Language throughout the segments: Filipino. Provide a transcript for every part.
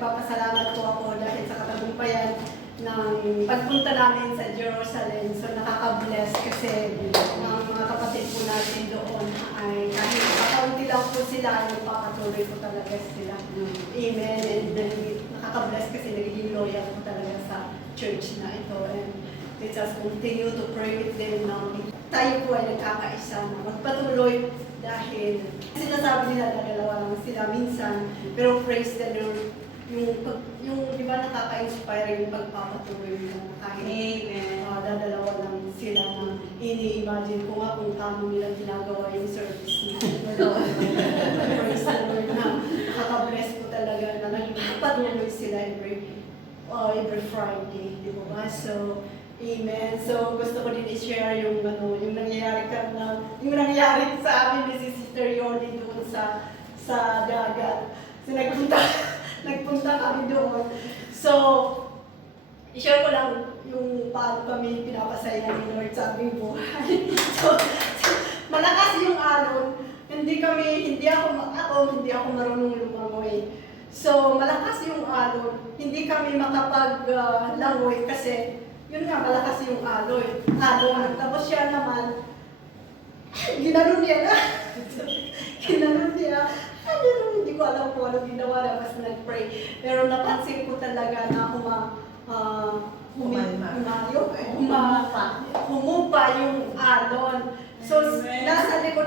nagpapasalamat po ako dahil sa katagumpayan ng pagpunta namin sa Jerusalem. So nakaka-bless kasi ang mga kapatid po natin doon ay kahit kakaunti lang po sila, ay magpapatuloy po talaga sila. Amen. And nakaka-bless kasi nagiging loyal po talaga sa church na ito. And let us continue to pray with them now. Tayo po ay nagkakaisa na magpatuloy dahil sinasabi nila na dalawa lang sila minsan, pero praise the Lord, yung di ba nakaka-inspire yung pagpapatuloy nila kahit dadalawa lang sila na ini-imagine ko nga kung kamo nila ginagawa yung service nila. Praise the Lord na nakaka-bless po talaga na nagpatuloy sila every Friday, di ba? So, amen. So, gusto ko din i-share yung nangyayari sa amin ni Sister Yoli doon sa dagat. So, nagpunta kami doon. So, i-share ko lang yung paano kami pinapasaya ni Lord sa aming buhay. So, malakas yung alon. Hindi ako marunong lumangoy. So, malakas yung alon. Hindi kami makapaglangoy kasi yun nga, malakas yung alon. Tapos siya naman, ginanon niya na. Hindi ko alam kung ano ginawa na, basta nag-pray. Pero napansin ko talaga na humupa yung alon. So, nasa likod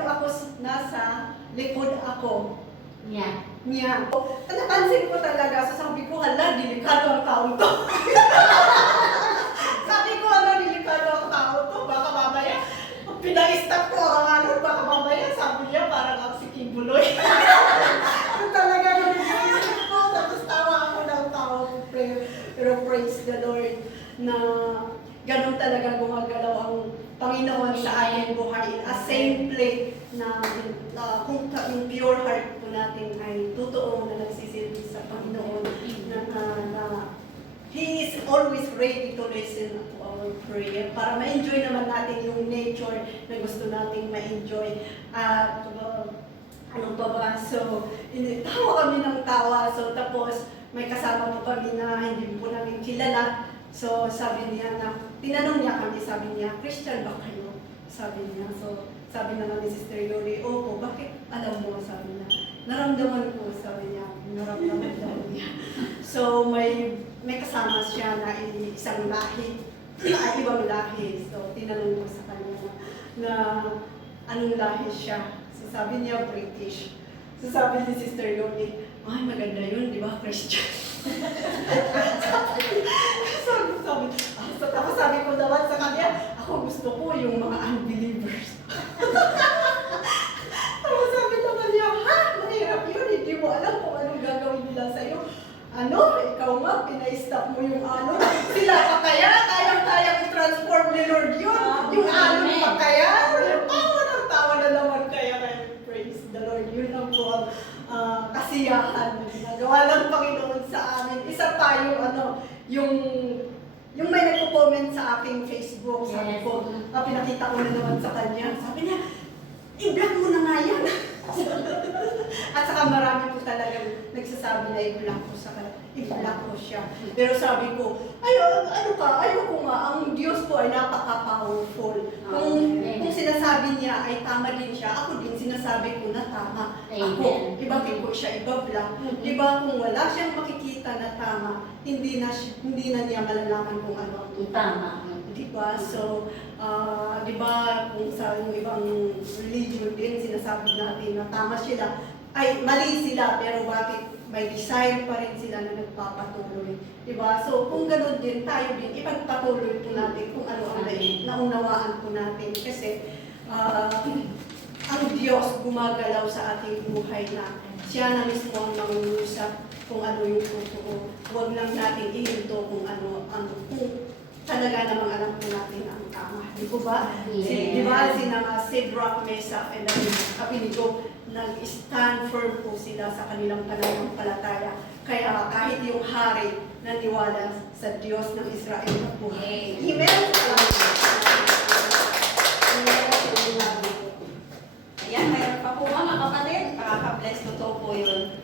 ako. Niya. Napansin ko talaga, so sabi ko, hala, delikado ang taong to. Sabi ko, delikado ang tao to, baka mamaya, pina-stop ko ang alon, baka mamaya, sabi niya, parang ako si Kibuloy. Yung talaga yung iniisip ko, tapos tawa ako ng tawa ko, pero praise the Lord, na ganun talaga gumagalaw ang Panginoon sa ating buhay. A same plate na kung yung pure heart po natin ay totoo na nagsisilbi sa Panginoon, na He is always ready to listen to our prayer para ma-enjoy naman natin yung nature na gusto nating ma-enjoy. At ano pa ba? So, tawa kami ng tawa. So, tapos may kasama po kami na hindi po namin kilala. So, sabi niya tinanong niya kami, sabi niya, Christian ba kayo? Sabi niya. So, sabi naman ni Sister Yuri, opo, bakit alam mo? Sabi niya. Naramdaman ko, sabi niya. Naramdaman daw niya. So, may kasama siya na isang lahi, ibang lahi. So, tinanong ko sa kanya na anong lahi siya. So, sabi niya, British. So, sabi ni Sister Yuri, ay, maganda yun, di ba, Christian? Tapos sabi ko naman sa kanya, ako gusto ko yung mga unbelievers. Tapos sabi naman niya, mahirap yun, hindi mo alam kung anong gagawin nila sa'yo. Ikaw nga, pina-stop mo yung alon. Sila pa kaya, kayang-kayang i-transform ni Lord yun. Yung alon pa kaya, tawa na naman kaya. Praise the Lord, yun ang po ang kasiyahan na ginagawa ng Panginoon sa amin. Isa pa yung may nagko-comment sa aking Facebook, sabi ko, pinakita ko na naman sa kanya, sabi niya, i-block mo na nga yan. At saka marami po talagang nagsasabi na i-block ko siya. Pero sabi ko, ayoko nga, ang Diyos po ay napaka-powerful. Kung sinasabi niya ay tama din siya, ako din sinasabi ko na tama. Ako, bakit ko siya i-block? Diba kung wala siyang makikita na tama, hindi na niya malalaman kung ano ang tama. Diba? So, diba kung sa yung ibang religion din, sinasabi natin na tama sila, ay mali sila, pero bakit may desire pa rin sila na nagpapatuloy. Diba? So, kung gano'n din, tayo din, ipagpatuloy po natin kung ano ang naunawaan po natin. Kasi, ang Diyos gumagalaw sa ating buhay na siya na mismo ang mangungusap kung ano yung totoo. Huwag lang natin ihinto kung kung talaga namang alam po natin ang tama. Di po ba? Yeah. Di ba, Shadrach, Meshach, and Abednego, nag-stand firm po sila sa kanilang pananampalataya. Kaya kahit yung hari naniwala sa Diyos ng Israel na buhay. Amen? Ayan, mayroon pa po mga kapatid. Nakaka-bless, totoo po yun.